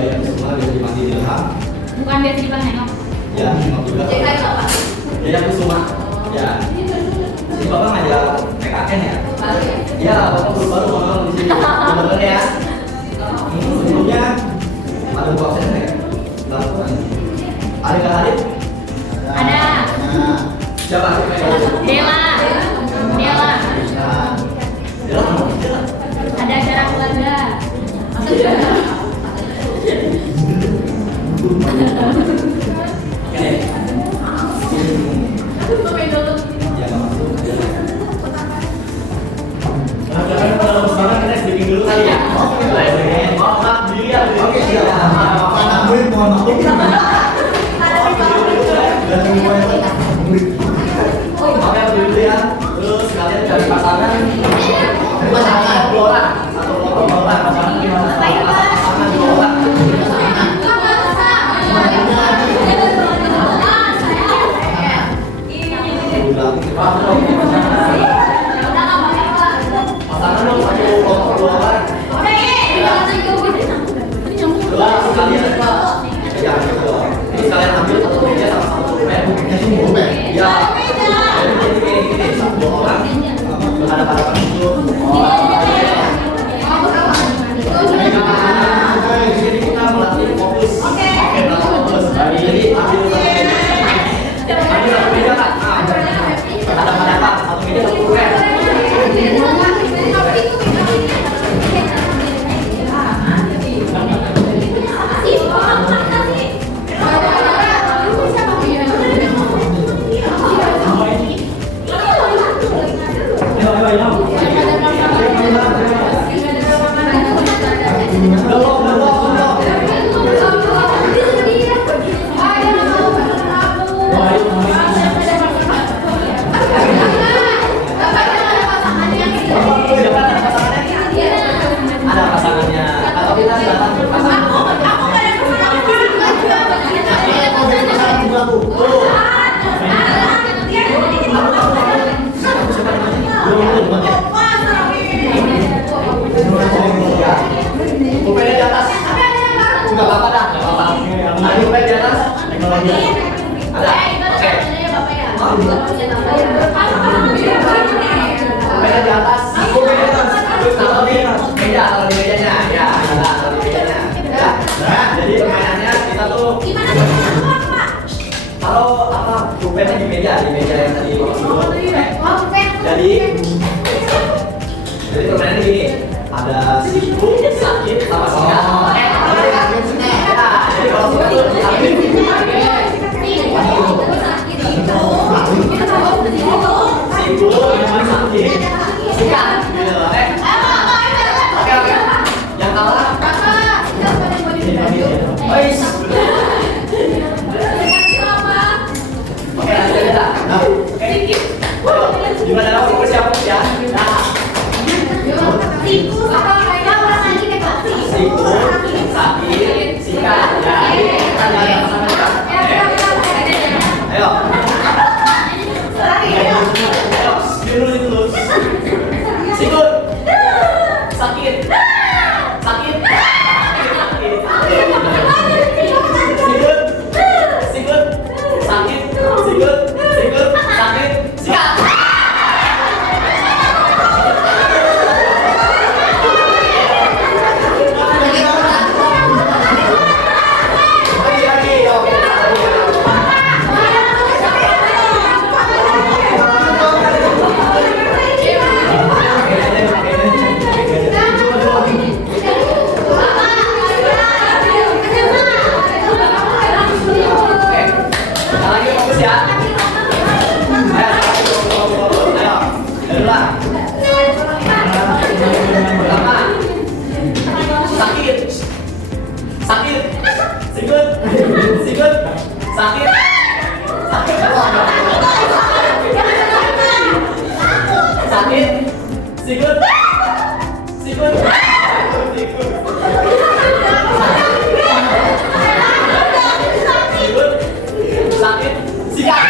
Jaya Kusuma biasa dipanggil Ilham. Bukan biasa dipanggil Nengok. Ya, Nengok juga. Jaya Kusuma. Ya. Ini Bapak ngajar PKN ya? Iya, Bapak baru kenal di sini. Bener ya? Sebelumnya ada buah sen ya? Ada nggak Arif? Ada. Siapa? Dela. Dela. Ada acara keluarga. Sekarang kita sedikit dulu kali ya. Oke, mohon maaf. Oke, dulu ya. Terus kalian cari pasangan. Pasangan dua orang. Satu orang pasangan gimana? Pasangan dua orang. Pasangan dong, satu kelompok dua orang. Ini kalian ambil satu meja sama satu pulpen. Ya. Jadi gini, satu orang berhadapan itu. Jadi kita melatih fokus. Oke, fokus. Jadi ambil satu meja kan. Berhadapan satu meja satu pulpen. Ada pasangannya. Kalau kita silakan berpasangan. Pulpennya di atas. Enggak apa-apa dah, enggak apa-apa. Ada pulpen di atas. Teknologi. Ada. Oke. Pulpennya di atas. Pulpennya di atas. Terus taruh di meja, taruh di mejanya. Ya, taruh di mejanya. Ya. Jadi permainannya kita tuh kalau apa pulpennya di meja yang tadi Bapak sebut. Jadi permainannya gini, ada siku, sakit, sama singa. Jadi kalau singa tuh diambil. Siku, sakit, singa. Oke. Yang kalah. Oke, lanjut kita. Oke. Gimana kalau fokus ya, fokus ya? Nah. Siku, sakit, sikat. Ya, ini kita jalan sama-sama. Ayo. Ayo, dulu. Sikut. Sakit. Sakit. Sikut. Sakit. Sakit. Sikat.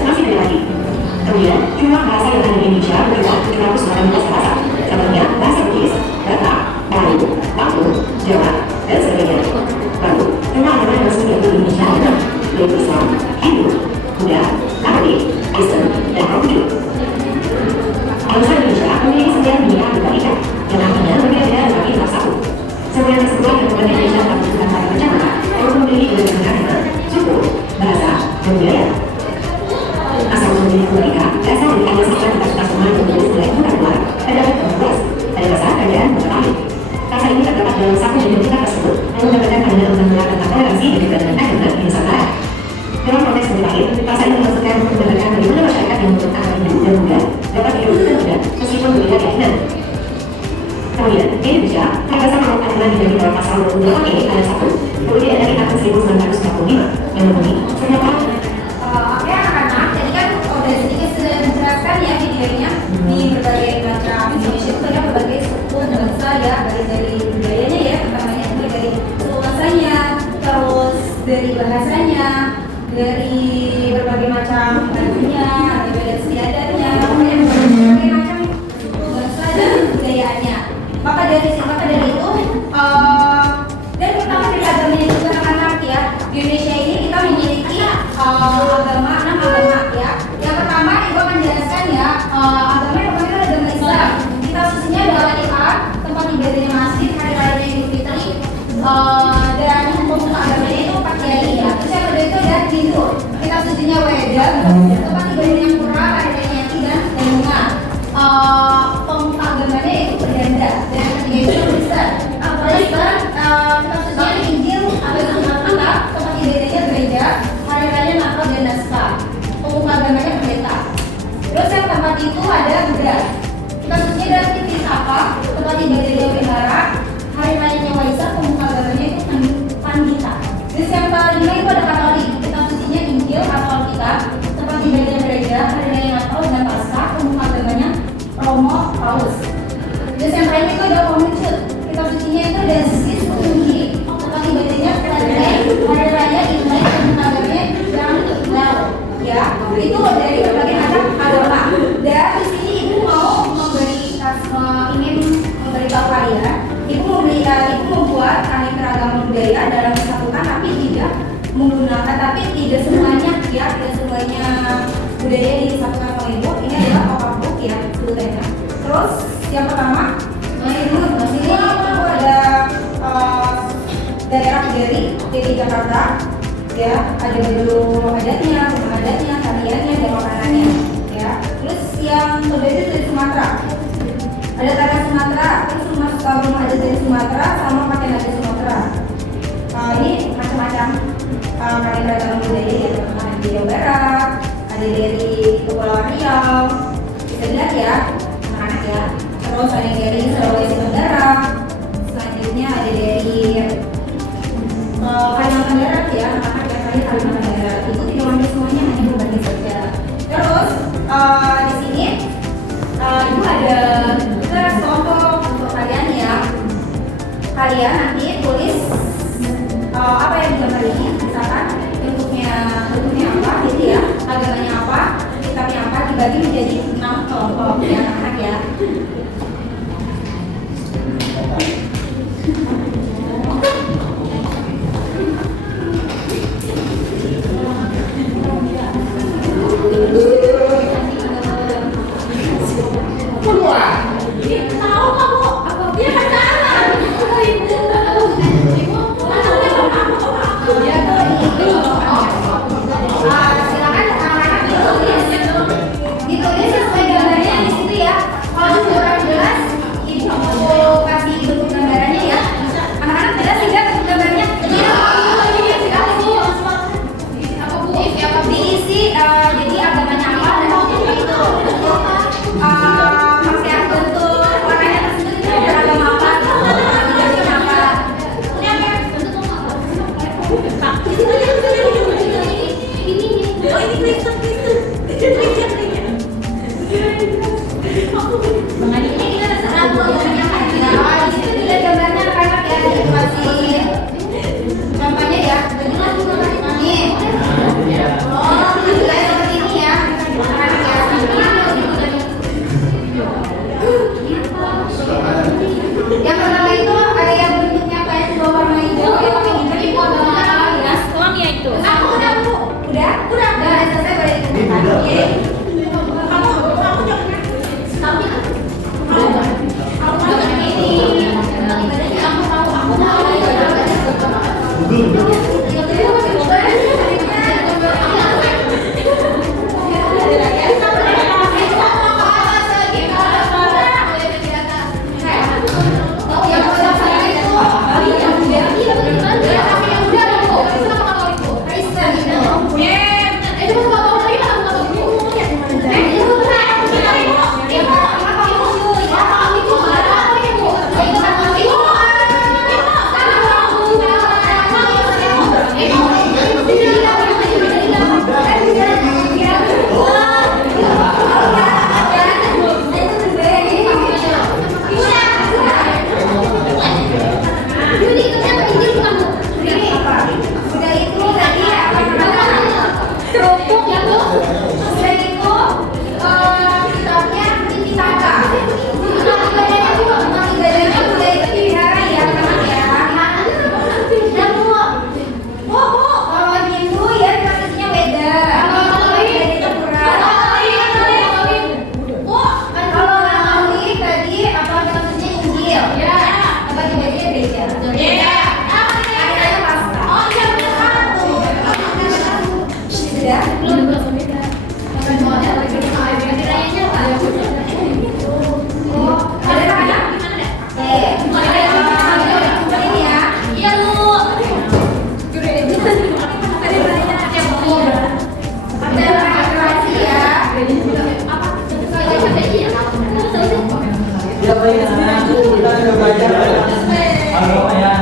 masih ada lagi. Kemudian, jumlah bahasa yang ada di Indonesia berjumlah 718 bahasa. Contohnya, bahasa Bugis, Batak, Melayu, Bangku, Jawa, dan sebagainya. Lalu, jumlah agama yang resmi di Indonesia adalah yaitu Islam, Hindu, Buddha, Katolik, Kristen, dan Konghucu. Bangsa Indonesia memiliki sekian bineka tunggal ika, yang artinya berbeda-beda dari satu satu. Sebuah tersebut merupakan Indonesia dalam bentukan para berjamaah yang memiliki berbagai agama, suku, bahasa, dan budaya. Asal-usul bineka tunggal ika berasal dari ada sistem batas rumah yang menulis mulai keluar pada abad ke-14 pada masa kerajaan Majapahit. Kata ini terdapat dalam satu identitas tersebut yang mendapatkan pandangan tentang tentang toleransi dan keberagaman agama di Nusantara. Dalam konteks Majapahit, kata ini maksudkan untuk menggambarkan bagaimana masyarakat yang menuntut agama Hindu dan Buddha dapat hidup dengan mudah meskipun berbeda keyakinan. Kemudian, di Indonesia, Batasan Menurut Aturan dibagi dalam pasal 28 ini ada 1, kemudian dari tahun 1945 yang berbunyi, ternyata Oke anak-anak, jadi kan udah sedikit sudah dijelaskan ya videonya di berbagai macam Indonesia itu ada berbagai suku bangsa ya, dari budayanya ya, utamanya juga dari suku bangsanya, terus dari bahasanya, dari berbagai macam lagunya, adat istiadatnya, pokoknya berbagai macam bangsa dan budayaannya. Maka dari itu, dan pertama dari agamanya juga anak-anak ya, di Indonesia ini kita memiliki agama, 6 agama ya. Yang pertama ibu akan jelaskan ya, agama yang pertama adalah agama Islam. Kita khususnya adalah Al-Quran, tempat ibadahnya masjid, hari raya Idul Fitri, dan hukum agamanya itu 4 kiai ya. Terus yang kedua itu ada Hindu, kita khususnya Weda, tempat ibadahnya Pura, hari raya Nyepi dan bunga. Pemuka agamanya itu berganda, dan ketiga itu Kristen. Kristen, kita khususnya Injil, agama Alkitab, tempat ibadahnya gereja, hari raya Natal dan Naskah. Pemuka agamanya pendeta. Terus yang keempat itu ada Buddha. Kita khususnya dari titik apa, tempat ibadahnya wihara, hari rayanya Waisak, pemuka agamanya itu Pandita. Terus yang kelima itu ada Katolik. Kita khususnya Injil atau Alkitab, tempat ibadahnya gereja, hari raya Natal dan Paskah, pemuka agamanya Romo Paulus. Terus yang terakhir itu ada Konghucu. Kita khususnya itu ada Sis Pungki, tempat ibadahnya hari raya Imlek, pemuka agamanya Yang ya, itu dari berbagai macam agama. Dan di sini ibu mau ingin memberitahu kalian, ibu membuat aneka ragam budaya dalam kesatuan, tapi tidak menggunakan, tapi tidak semuanya ya, tidak semuanya budaya disatukan oleh ibu. Ini adalah pop-up book ya, sebutannya. Terus yang pertama, ibu di sini ibu ada daerah dari Jakarta. Ya, ada baju adatnya, rumah adatnya, tariannya, dan makanannya. Ya, terus yang kedua itu dari Sumatera. Ada tarian Sumatera, terus rumah adat dari Sumatera, sama pakaian adat Sumatera. Ini macam-macam pakaian ragam budaya ya, ada di Jawa Barat, ada dari Kepulauan Riau, bisa dilihat ya, anak-anak ya. Terus ada dari Sulawesi Tenggara, selanjutnya ada dari Kalimantan Barat ya, anak-anak yang tadi Kalimantan Barat itu tidak wajib semuanya, hanya berbagi saja. Terus di sini ibu ada kelompok untuk kalian ya. Kalian nanti tulis apa yang digambar ini, misalkan bentuknya apa, gitu ya, agamanya apa, kitabnya apa, dibagi menjadi 6 kelompok ya anak-anak ya. Ya baik, kita sudah belajar agama ya.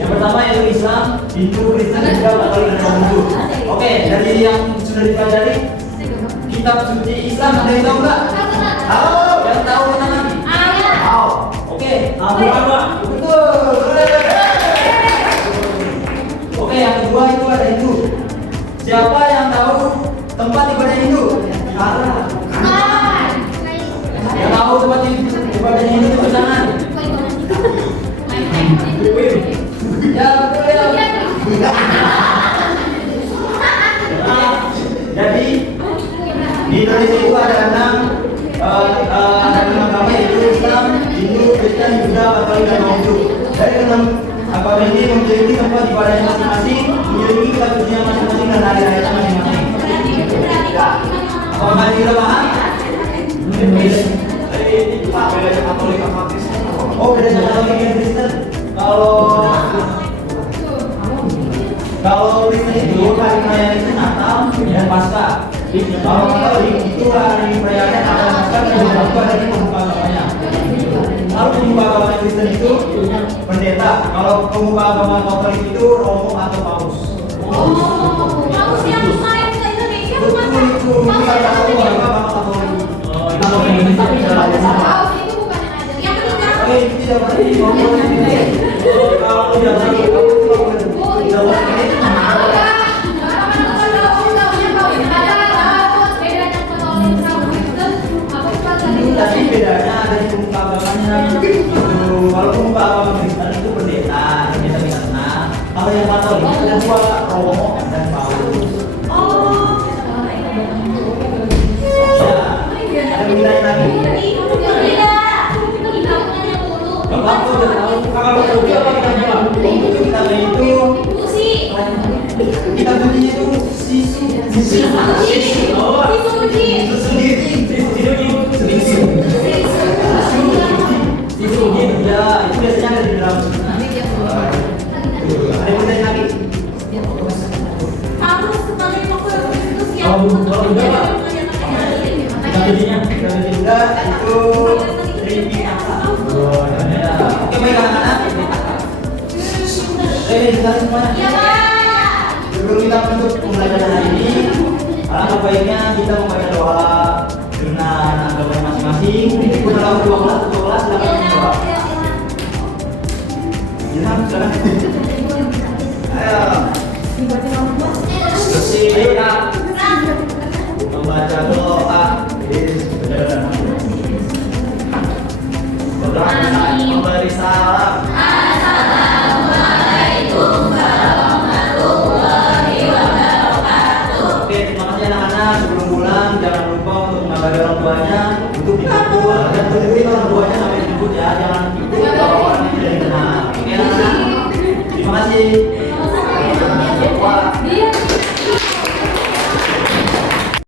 Yang pertama yaitu Islam, Hindu, Kristen, dan juga Katolik dan Hindu. Oke, dari yang sudah dipelajari kitab suci Islam ada yang tahu nggak? Tahu, yang tahu tangan. Tahu. Oke, Al-Quran. Betul. Oke, yang kedua itu ada Hindu. Siapa yang tahu tempat ibadah Hindu? Yang tahu tempat ibadah Hindu itu tangan. Ya betul ya. Jadi di Indonesia itu ada enam agama yaitu Islam, Hindu, Kristen, Buddha, Katolik dan Hindu. Dari enam agama ini memiliki tempat ibadahnya masing-masing, memiliki kitab sucinya masing-masing dan hari-harinya masing-masing. Apakah kita paham? Pak, bedanya Katolik sama Kristen. Oh, bedanya Katolik dan Kristen. Kalau Kristen itu hari raya Kristen Natal dan Paskah. Kalau Katolik itu hari perayaan Natal dan Paskah dan juga dari pemuka agamanya. Lalu pemuka agama Kristen itu pendeta. Kalau pemuka agama Katolik itu romo atau paus. Paus yang lain ke Indonesia bukan? Itu kita tahu agama Katolik. Paus itu bukan yang ketiga. Oke, itu tidak berarti kalau tidak tahu tidak boleh. Tapi bedanya ada di pemuka agamanya. Kalau pemuka agama Kristen itu pendeta, kita kenal. Kalau yang Katolik ada dua, romo dan paus. Ya, ada bedanya lagi. Bapak udah tahu kalau kita itu kita bunyinya itu ya itu biasanya ada di dalam. Ada yang bertanya lagi? Harus sebagai tokoh itu siap. Kita itu Riki Asa. Oke baik anak-anak. Kita semuanya. Sebelum kita menutup pembelajaran hari ini, alangkah baiknya kita membaca doa dengan agama masing-masing. Ini pun dalam 12 silakan menjawab. Silakan. Ayo. Siap. Membaca doa. Memberi salam. Assalamualaikum warahmatullahi wabarakatuh. Oke, terima kasih anak-anak. Sebelum pulang teman-teman jangan lupa untuk mengabari orang tuanya untuk